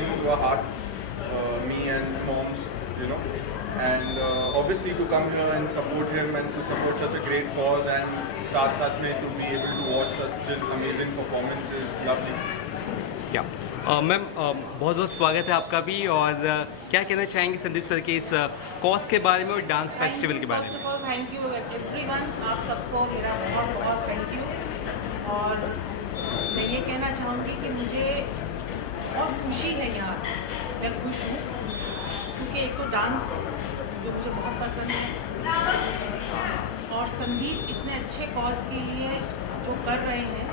closing to our heart, me and Moms, you know. And obviously to come here and support him and to support such a great cause and साथ में to be able to watch such an amazing performance is lovely. या ma'am बहुत बहुत स्वागत है आपका भी। और क्या कहना चाहेंगे संदीप सर के इस कॉज के बारे में और डांस फेस्टिवल के बारे में? First of all thank you everyone, आप सबको मेरा बहुत बहुत थैंक यू। और मैं ये कहना चाहूँगी कि मुझे बहुत खुशी है यहाँ, मैं खुश हूँ क्योंकि एक तो डांस जो मुझे बहुत पसंद है और संदीप इतने अच्छे कॉज के लिए जो कर रहे हैं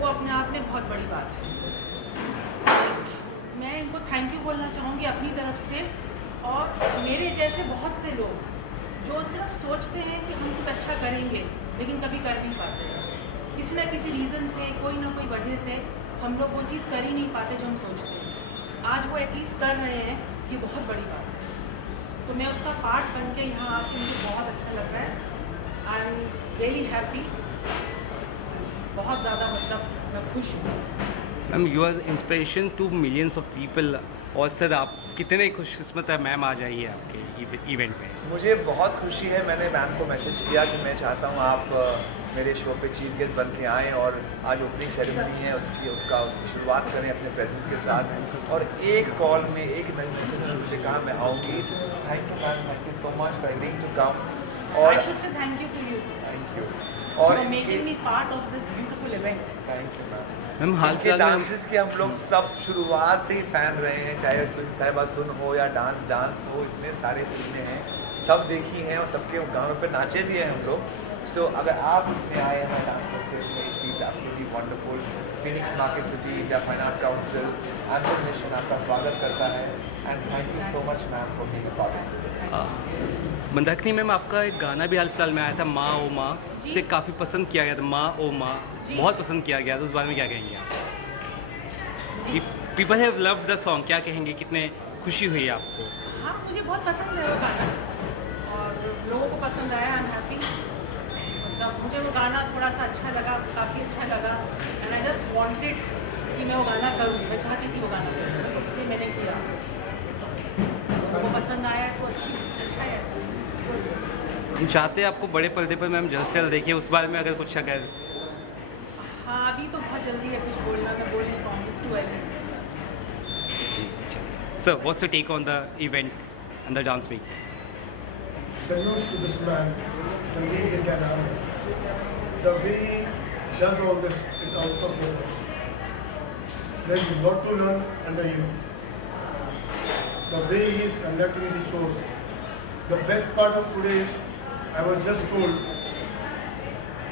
वो अपने आप में बहुत बड़ी बात है। मैं इनको थैंक यू बोलना चाहूँगी अपनी तरफ से, और मेरे जैसे बहुत से लोग जो सिर्फ सोचते हैं कि हम कुछ अच्छा करेंगे लेकिन कभी कर नहीं पाते, किसी ना किसी रीज़न से, कोई ना कोई वजह से हम लोग वो चीज़ कर ही नहीं पाते जो हम सोचते हैं। आज वो एटलीस्ट कर रहे हैं, ये बहुत बड़ी बात है। तो मैं उसका पार्ट बन के यहाँ आके मुझे बहुत अच्छा लग रहा है। आई एम रियली हैप्पी, बहुत ज़्यादा, मतलब मैं खुश हूँ। Ma'am you are inspiration to millions of people. और सर आप कितने खुशकिस्मत है मैम आ जाइए आपके इवेंट में। मुझे बहुत खुशी है, मैंने मैम को मैसेज किया कि मैं चाहता हूँ आप मेरे शो पे चीफ गेस्ट बन के आएँ और आज ओपनिंग सेरेमनी है उसकी शुरुआत करें अपने प्रेजेंस के साथ। और एक कॉल में एक मैसेज में मुझे कहा मैं आऊँगी। Thank you ma'am, thank you so much for agreeing to come. और I should say thank you to you. Thank you For और making me part of this beautiful event. Thank you ma'am. Ma'am हाल के फिलहाल में dances के हम लोग सब शुरुआत से ही फ़ैन रहे हैं, चाहे उसमें साहिबा सुन हो या डांस हो, इतने सारे फिल्में हैं सब देखी हैं और सबके गानों पे नाचे भी हैं हम लोग। सो अगर आप इसमें आए हैं डांस फेस्टिवल में, it is absolutely wonderful. Phoenix market city, India fine art council, anthem nation आपका स्वागत करता है। And thank you so much ma'am for being a part of this. Mandakini ma'am आपका एक गाना भी हाल फिलहाल में आया था, माँ ओ माँ, जी। से काफ़ी पसंद किया गया था। माँ ओ माँ जी। बहुत पसंद किया गया था, उस बारे में क्या कहेंगे आप? People have loved the song, क्या कहेंगे, कितने खुशी हुई आपको? हाँ, मुझे बहुत पसंद है वो गाना और लोगों को पसंद आया। आई एम हैप्पी, मतलब मुझे वो गाना थोड़ा सा अच्छा लगा, काफ़ी अच्छा लगा। एंड आई जस्ट वांटेड कि मैं वो गाना करूँ, मैं चाहती थी वो गाना करूँ, तो इसलिए मैंने किया। वो पसंद आया तो अच्छा है। हम चाहते हैं आपको बड़े पर्दे पर मैम जल्द से जल्द देखिए, उस बारे में अगर कुछ अगर। हाँ, अभी तो बहुत जल्दी है कुछ बोलना, मैं बोल नहीं पाऊँगी, it's too early. Sir, what's your take on the event and the dance week? Salute to this man, Sandeep India naam hai. The way he does all this is out of nowhere. There is a lot to learn under you. The way he is conducting the shows. The best part of today is, I was just told,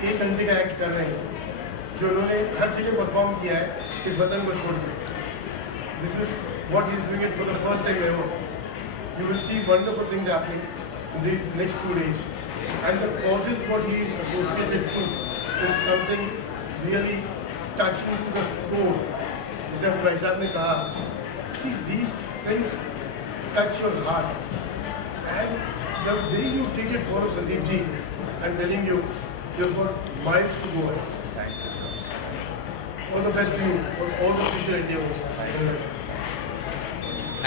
1 घंटे का act कर रहे हैं जो उन्होंने हर जगह perform किया है इस वतन को छोड़ के। This is what he is doing it for the first time ever. You will see wonderful things happening in these next 2 days. And the causes what he is associated to is something really touching to the core. जैसे भाई साहब ने कहा, see these things touch your heart. And the way you take it forward, Sandeep ji, I'm telling you, you've got miles to go ahead. Thank you sir. All the best to you for all the future endeavors.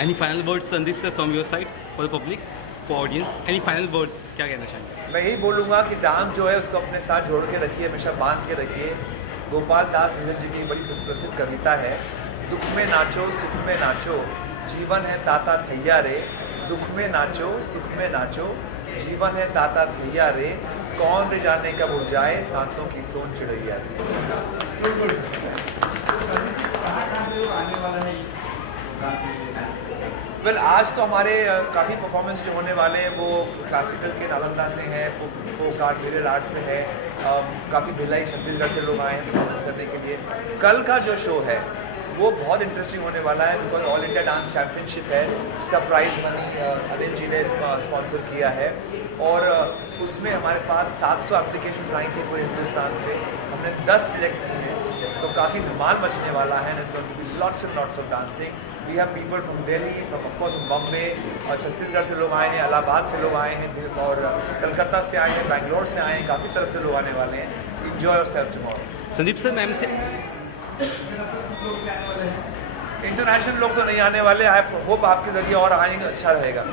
Any final words, Sandeep sir, from your side for the public, for audience? Any final words? क्या कहना चाहेंगे? मैं यही बोलूँगा कि dance जो है उसको अपने साथ जोड़ के रखिए, हमेशा बांध के रखिए। गोपाल दास निधन जी की एक बड़ी प्रसिद्ध कविता है, दुख में नाचो सुख में नाचो, जीवन है ताता थैया रे। दुख में नाचो सुख में नाचो, जीवन है ताता थैया रे, कौन रे जाने कब उड़ जाए सांसों की सोन चिड़ैया रे। वेल आज तो हमारे काफ़ी परफॉर्मेंस जो होने वाले हैं वो क्लासिकल के नालंदा से हैं, फोक आर्ट, मिरर आर्ट से है, काफ़ी भिलाई छत्तीसगढ़ से लोग आए हैं परफॉर्मेंस करने के लिए। कल का जो शो है वो बहुत इंटरेस्टिंग होने वाला है, because all India dance championship है जिसका प्राइज़ मनी अनिल जी ने स्पॉन्सर किया है। और उसमें हमारे पास 700 एप्लीकेशन आई थी पूरे हिंदुस्तान से, हमने 10 सिलेक्ट की हैं, तो काफ़ी धमाल मचने वाला है। Lots and lots of dancing. We have people from Delhi, from of course Bombay, और छत्तीसगढ़ से लोग आए हैं, इलाहाबाद से लोग आए हैं, और कलकत्ता से आए हैं, बैंगलोर से आए हैं, काफ़ी तरफ से लोग आने वाले हैं। Enjoy yourself tomorrow. Sandeep sir ma'am से इंटरनेशनल लोग तो नहीं आने वाले, आई होप आपके ज़रिए और आएंगे, अच्छा रहेगा।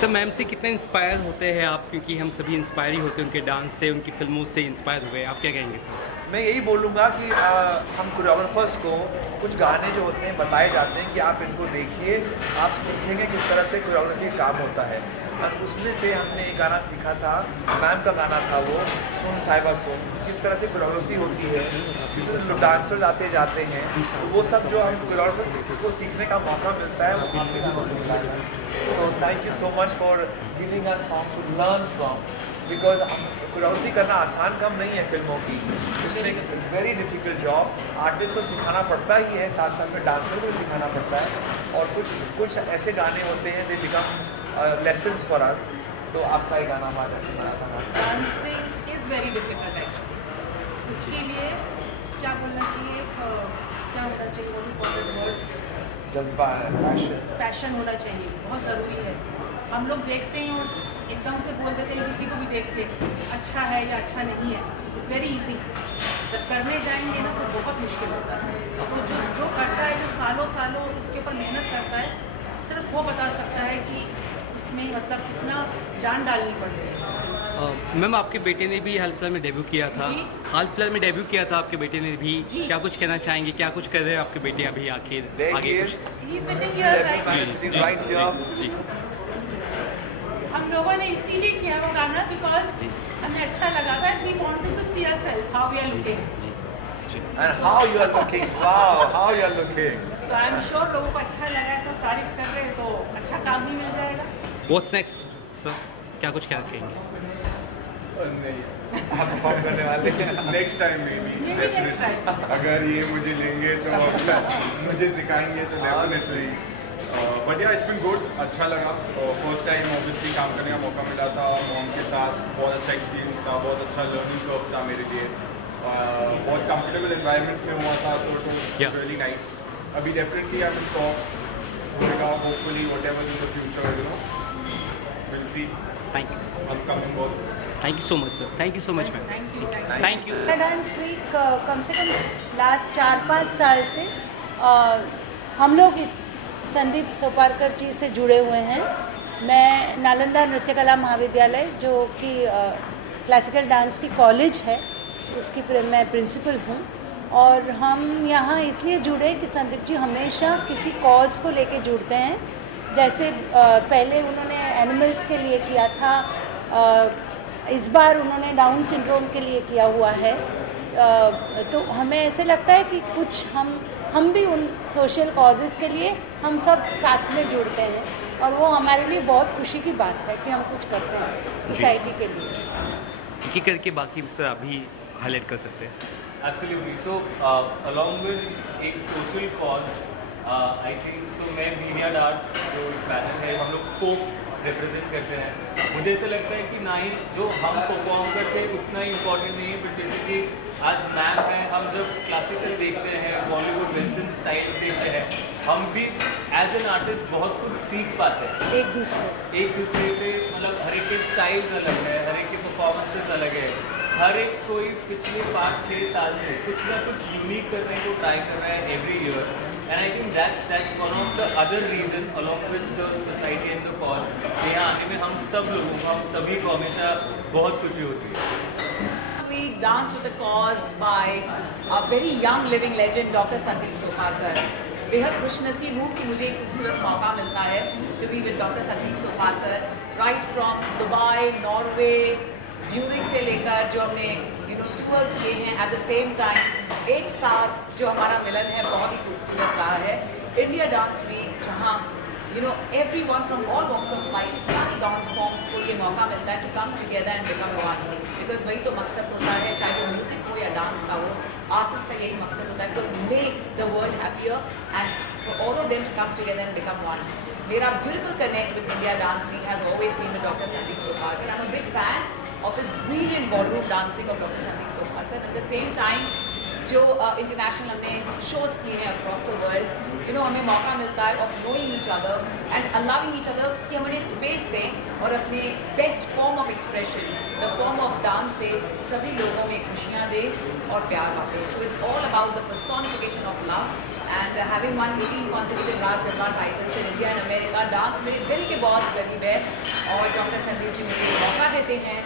सर मैम से कितना इंस्पायर होते हैं आप, क्योंकि हम सभी इंस्पायर ही होते हैं उनके डांस से, उनकी फिल्मों से इंस्पायर हुए, आप क्या कहेंगे सर? मैं यही बोलूँगा कि हम कोरियोग्राफर्स को कुछ गाने जो होते हैं बताए जाते हैं कि आप इनको देखिए, आप सीखेंगे किस तरह से कोरियोग्राफी काम होता है। और उसमें से हमने एक गाना सीखा था, मैम का गाना था वो, सुन साहिबा सुन, किस तरह से कोरियोग्राफी होती है, जिसमें डांसर्स आते जाते हैं, तो वो सब जो हम कोरियोग्राफर्स को सीखने का मौका मिलता है, वो आपके गानों से मिला है। So thank you so much for giving us song to learn from, because choreography करना आसान काम नहीं है फिल्मों की, इसमें एक वेरी डिफिकल्ट जॉब, आर्टिस्ट को सिखाना पड़ता ही है, साथ साथ में डांसर को सिखाना पड़ता है, और कुछ ऐसे गाने होते हैं they become lessons for us. तो आपका ही गाना हमारा सुना था। Dancing is very difficult actually, उसके लिए क्या बोलना चाहिए, क्या होना चाहिए, वो भी बहुत वर्ड, जज्बा है, पैशन होना चाहिए, बहुत ज़रूरी है। हम लोग देखते हैं और एकदम से बोल देते हैं, किसी को भी देख के अच्छा है या अच्छा नहीं है, इट्स वेरी इजी। जब करने जाएंगे ना तो बहुत मुश्किल होता है। तो जो करता है, जो सालों सालों इसके ऊपर मेहनत करता है, सिर्फ वो बता सकता है कि उसमें मतलब कितना जान डालनी पड़ती है। मैम आपके बेटे ने भी हाल फिलहाल में डेब्यू किया था, जी। हाल फिलहाल में डेब्यू किया था आपके बेटे ने भी, जी। क्या कुछ कहना चाहेंगे, क्या कुछ कर रहे हैं आपके बेटे अभी आखिर आगे देखिए, कुछ? He is sitting here right now. sitting right here. जी हम लोगों ने इसीलिए किया वो गाना बिकॉज हमें अच्छा लगा था, we wanted to see ourselves how we are looking. जी जी And how you are looking, wow, how you are looking. तो आई एम श्योर लोगों को अच्छा लगा है, सब तारीफ कर रहे हैं, तो अच्छा काम भी मिल जाएगा। व्हाट्स नेक्स्ट सर, क्या कुछ क्या कहेंगे? नहीं, आप परफॉर्म करने वाले हैं। Next time Maybe next time. अगर ये मुझे लेंगे तो मुझे सिखाएंगे तो डेफिनेटली। बट या इट्स बिन गुड, अच्छा लगा। फर्स्ट टाइम ऑब्वियसली काम करने का मौका मिला था मॉम के साथ, बहुत अच्छा एक्सपीरियंस था, बहुत अच्छा लर्निंग कर्व था मेरे लिए, बहुत कंफर्टेबल एनवायरनमेंट में हुआ था, तो Yeah. Really nice. अभी डेफिनेटली आई एम टॉक्स होगा, hopefully whatever in the future, you know, will see. Thank you, I'm coming both. Thank you so much sir, thank you so much ma'am, thank you, thank you. Thank you. Dance week कम से कम last 4-5 साल से हम लोग संदीप सोपारकर जी से जुड़े हुए हैं। मैं नालंदा नृत्य कला महाविद्यालय, जो कि क्लासिकल डांस की कॉलेज है, उसकी मैं प्रिंसिपल हूँ, और हम यहाँ इसलिए जुड़े कि संदीप जी हमेशा किसी कॉज को लेके जुड़ते हैं। जैसे पहले उन्होंने एनिमल्स के लिए किया था, इस बार उन्होंने डाउन सिंड्रोम के लिए किया हुआ है। तो हमें ऐसे लगता है कि कुछ हम भी उन सोशल कॉजेज़ के लिए हम सब साथ में जुड़ते हैं, और वो हमारे लिए बहुत खुशी की बात है कि हम कुछ करते हैं सोसाइटी के लिए। एक एक करके बाकी सर अभी हाईलाइट कर सकते हैं। Absolutely. So, along with एक social cause, I think so मैं मीडिया आर्ट्स जो पैनल है, हम लोग फोक रिप्रेजेंट करते हैं। मुझे ऐसा लगता है कि ना ही जो हम परफॉर्म करते हैं उतना ही इम्पोर्टेंट नहीं है, बट जैसे कि आज मैम है, हम जब क्लासिकल देखते हैं, बॉलीवुड वेस्टर्न स्टाइल्स देखते हैं, हम भी एज एन आर्टिस्ट बहुत कुछ सीख पाते हैं एक दूसरे से। मतलब हर एक के स्टाइल्स अलग है, हर एक के परफॉर्मेंसेस अलग है, हर एक कोई पिछले 5-6 साल से कुछ ना कुछ यूनिक करने को ट्राई कर रहा है every year, and I think that's one of the other reason along with the society and the cause कि यहाँ आने में हम सब लोगों को, हम सभी को हमेशा बहुत खुशी होती है। We dance with the cause by a very young living legend, Dr. Sandeep Soparkar. बेहद खुशनसीब हूँ कि मुझे एक खूबसूरत मौका मिलता है to be with Dr. Sandeep Soparkar, right from Dubai, Norway, Zurich से लेकर जो हमने टूर किए हैं, एट द सेम टाइम एक साथ जो हमारा मिलन है बहुत ही खूबसूरत रहा है। इंडिया डांस वीक, जहाँ everyone from all walks of life, सारी डांस फॉर्म्स को ये मौका मिलता है to come together and become one, because वही तो मकसद होता है, चाहे वो म्यूजिक हो या डांस का हो, आर्टिस्ट का यही मकसद होता है to make the world happier and for all of them to come together and become one. मेरा beautiful connect with India dance week has always been with doctor Sandeep Soparkar. I am a big fan of his brilliant ballroom dancing of Dr. Sandeep Soparkar. At the same time, जो international हमने shows किए हैं across the world, हमें मौका मिलता है of knowing each other and allowing each other कि हमें स्पेस दें और अपने best form of expression, the form of dance से सभी लोगों में खुशियाँ दें और प्यार बांटें. So it's all about the personification of love and having won 18 consecutive Ras Garbha titles in India and America, dance मेरे दिल के बहुत करीब है और डॉक्टर संदीप जी मुझे मौका देते हैं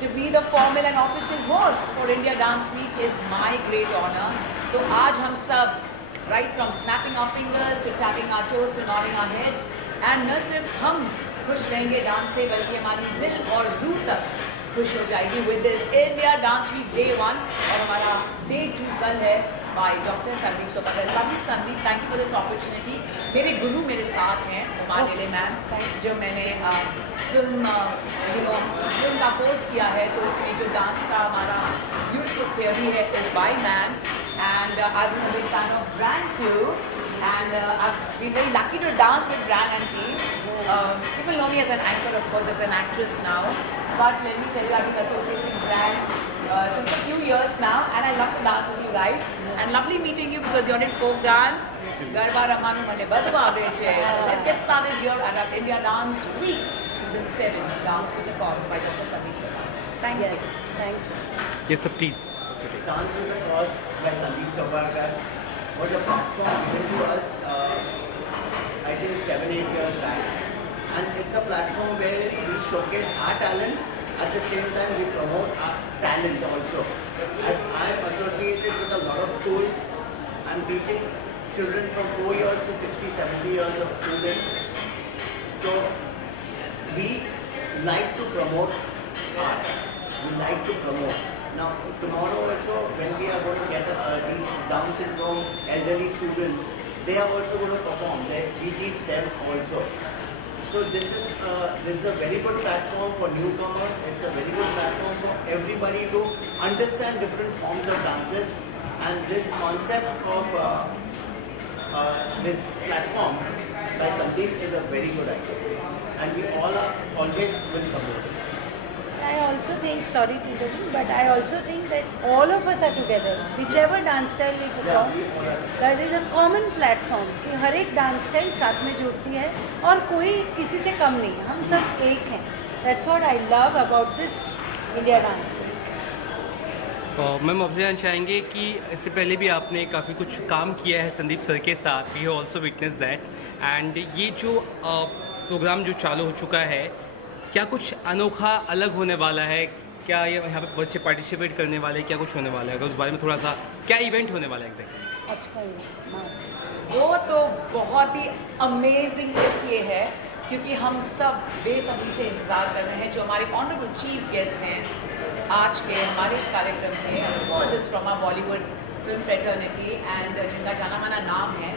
to be the formal and official host for India Dance Week is my great honor. तो आज हम सब, right from snapping our fingers to tapping our toes to nodding our heads, and न सिर्फ हम खुश रहेंगे डांस से बल्कि हमारी दिल और रूह तक खुश हो जाएगी with this India Dance Week Day 1 और हमारा Day 2 कल है by Dr. Sandeep Soparkar. Love you Sandeep, thank you for this opportunity. मेरे गुरु मेरे साथ हैं उमानेले मैम, जो मैंने फिल्म का कोर्स किया है, तो इसमें जो डांस का हमारा ब्यूटीफुल थियोरी है is by ma'am and I've been a big fan of Brand too and I've been very lucky to dance with Brand and team. People know me as an anchor, of course, as an actress now, but let me tell you, I've been associated with Brand since a few years now and I love to dance with you guys and lovely meeting you because you're in folk dance. Garba Ramanu મને બધું આવડે છે. So let's get started here at our India Dance Week Season 7 Dance with the Cause by Dr. Sandeep Soparkar. Thank you. Thank you. Yes sir, please. Dance with the Cause by Sandeep Soparkar was a platform given to us, I think 7-8 years back, and it's a platform where we showcase our talent. At the same time, we promote our talent also. As I'm associated with a lot of schools, I'm teaching children from 4 years to 60-70 years of students. So we like to promote art. We like to promote. Now tomorrow also, when we are going to get these Down syndrome elderly students, they are also going to perform. We teach them also. So this is a very good platform for newcomers. It's a very good platform for everybody to understand different forms of dances. And this concept of this platform by Sandeep is a very good idea. And we all are always will support it. I also think, sorry to interrupt, but I also think that all of us are together. Whichever dance style we perform, there is a common platform कि हर एक dance style साथ में जुड़ती है और कोई किसी से कम नहीं है, हम सब एक हैं. That's what I love about this India Dance Week. Ma'am आपसे जानना चाहेंगे कि इससे पहले भी आपने काफ़ी कुछ काम किया है संदीप सर के साथ, we have also witness that, and ये जो प्रोग्राम जो चालू हो चुका है, क्या कुछ अनोखा अलग होने वाला है? क्या ये यहाँ पे बच्चे पार्टिसिपेट करने वाले हैं? क्या कुछ होने वाला है? अगर उस बारे में थोड़ा सा, क्या इवेंट होने वाला है एग्जैक्टली? अच्छा, वो तो बहुत ही अमेजिंग इसलिए है क्योंकि हम सब बेसब्री से इंतज़ार कर रहे हैं. जो हमारे ऑनरेबल चीफ गेस्ट हैं आज के हमारे इस कार्यक्रम के, is from our Bollywood film fraternity and जिनका जाना माना नाम है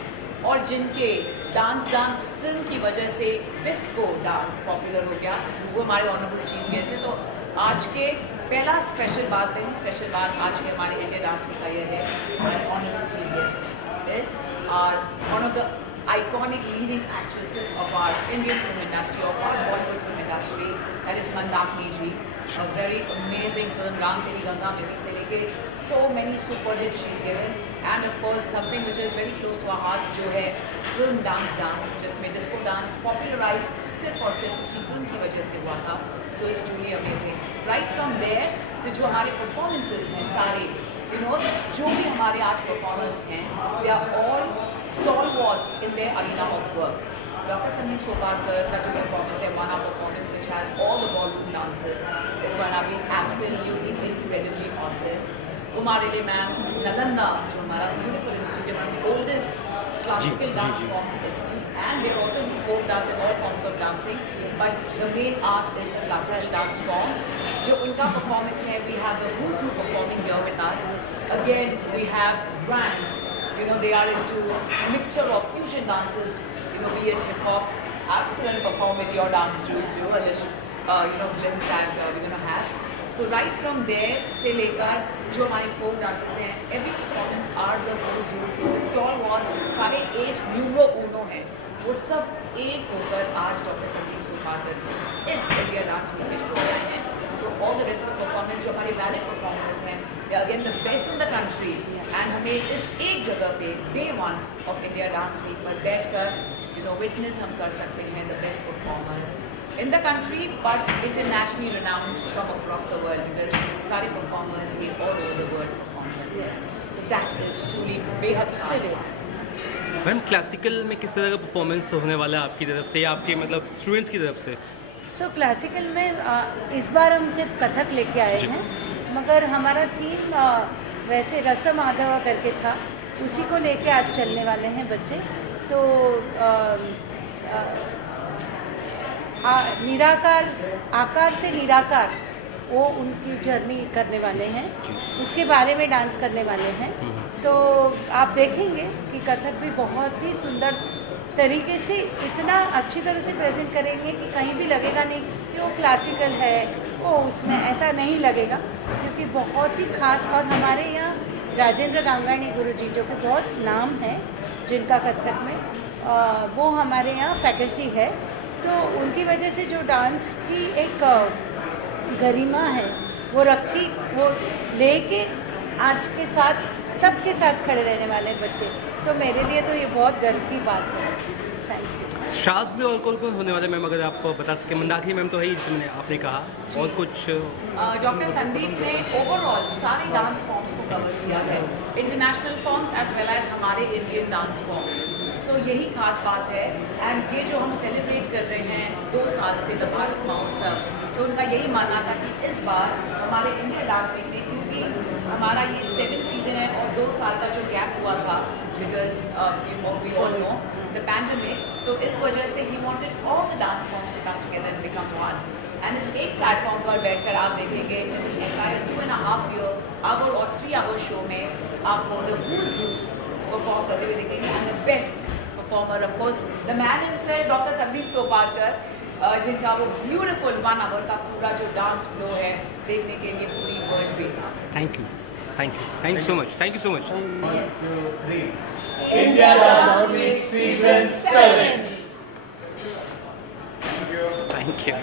और जिनके डांस फिल्म की वजह से डिस्को डांस पॉपुलर हो गया, वो हमारे ऑनरेबल चीफ गेस्ट हैं. तो आज के पहली स्पेशल बात आज के हमारे इंडिया डांस वीक का ये है, हमारे honourable chief guest is are one of the iconic leading actresses of our Indian film industry, of our Bollywood film industry, that is Mandakini ji. A very amazing film, Ram Teri Ganga Mili se leke so many super hits she's given, and of course something which is very close to our hearts, जो है film dance जिसमें disco dance popularized सिर्फ और सिर्फ उसी film की वजह से हुआ था. So it's truly amazing. Right from there to जो हमारे performances हैं सारे, जो भी हमारे आज परफॉर्मर्स हैं, they are all stalwarts in their arena of work. Dr. Sandeep Soparkar का जो performance है, one hour performance which has all the ballroom dances, is going to be absolutely incredibly awesome. Umarele Ma'am's Nalanda, जो हमारा beautiful institute, one of the oldest classical dance forms institute, and they're also into folk dance and all forms of dancing, but the main art is the classical dance form. जो उनका performance है, we have the Who's Who performing here with us. Again, we have brands. They are into a mixture of fusion dances. Be it hip hop. I'm going to perform with your dance troupe too. A little, glimpse that we're going to have. So right from there, से लेकर जो हमारे folk dances हैं, every performance are the Who's Who, stalwarts, सारे as neuro Uno हैं. वो सब एक होकर आज डॉक्टर संदीप सुपारकर इस इंडिया डांस वीक में शो रहे हैं. So all the rest of the performers जो हमारे valid performers हैं, they are again the best in the country. And हमें इस एक जगह पे day one of India Dance Week पर बैठकर witness हम कर सकते हैं the best performers in the country, but internationally renowned from across the world, because सारे performers ये all over the world perform करते हैं. So that is truly बेहद खास बात. मैम क्लासिकल में किस तरह का परफॉर्मेंस होने वाला है आपकी तरफ से या आपके मतलब स्टूडेंट्स की तरफ से? सो क्लासिकल में इस बार हम सिर्फ कथक लेके आए हैं, मगर हमारा थीम वैसे रसम माधवा करके था, उसी को लेके आज चलने वाले हैं बच्चे. तो निराकार, आकार से निराकार, वो उनकी जर्नी करने वाले हैं, उसके बारे में डांस करने वाले हैं. तो आप देखेंगे कि कथक भी बहुत ही सुंदर तरीके से इतना अच्छी तरह से प्रेजेंट करेंगे कि कहीं भी लगेगा नहीं कि वो क्लासिकल है, वो उसमें ऐसा नहीं लगेगा, क्योंकि बहुत ही खास. और हमारे यहाँ राजेंद्र गांगाणी गुरुजी जो कि बहुत नाम है जिनका कथक में, वो हमारे यहाँ फैकल्टी है. तो उनकी वजह से जो डांस की एक गरिमा है वो रखी, वो लेके आज के साथ सबके साथ खड़े रहने वाले बच्चे. तो मेरे लिए तो ये बहुत गर्व की बात है. Thank you. शाज में और कौन होने वाले मैम, अगर आप बता सकें? मंदाकिनी मैम तो है ही जिसमें आपने कहा, और कुछ? डॉक्टर संदीप ने ओवरऑल सारे डांस फॉर्म्स को कवर किया है, international forms as well as हमारे इंडियन डांस फॉर्म्स. सो यही खास बात है. एंड ये जो हम सेलिब्रेट कर रहे हैं 2 साल से द भारत महोत्सव, तो उनका यही मानना था कि इस बार हमारे इंडियन डांस वीक में, क्योंकि हमारा ये 7th सीजन है और 2 साल का जो गैप हुआ था because we all know the pandemic, तो इस वजह से ही wanted all the dance forms to come together and become one. And इस एक प्लेटफॉर्म पर बैठकर आप देखेंगे in this entire 2.5 year hour और 3 hour शो में आपको द who's who परफॉर्म करते हुए देखेंगे. And the best performer of course the man himself doctor Sandeep Soparkar, जिनका वो ब्यूटीफुल 1 hour का पूरा जो डांस फ्लो है देखने के लिए पूरी वर्ल्ड बेकार. Thank you, thank you, thank you so much, thank you so much. 1, 2, 3. India Dance Week Season 7. Thank you.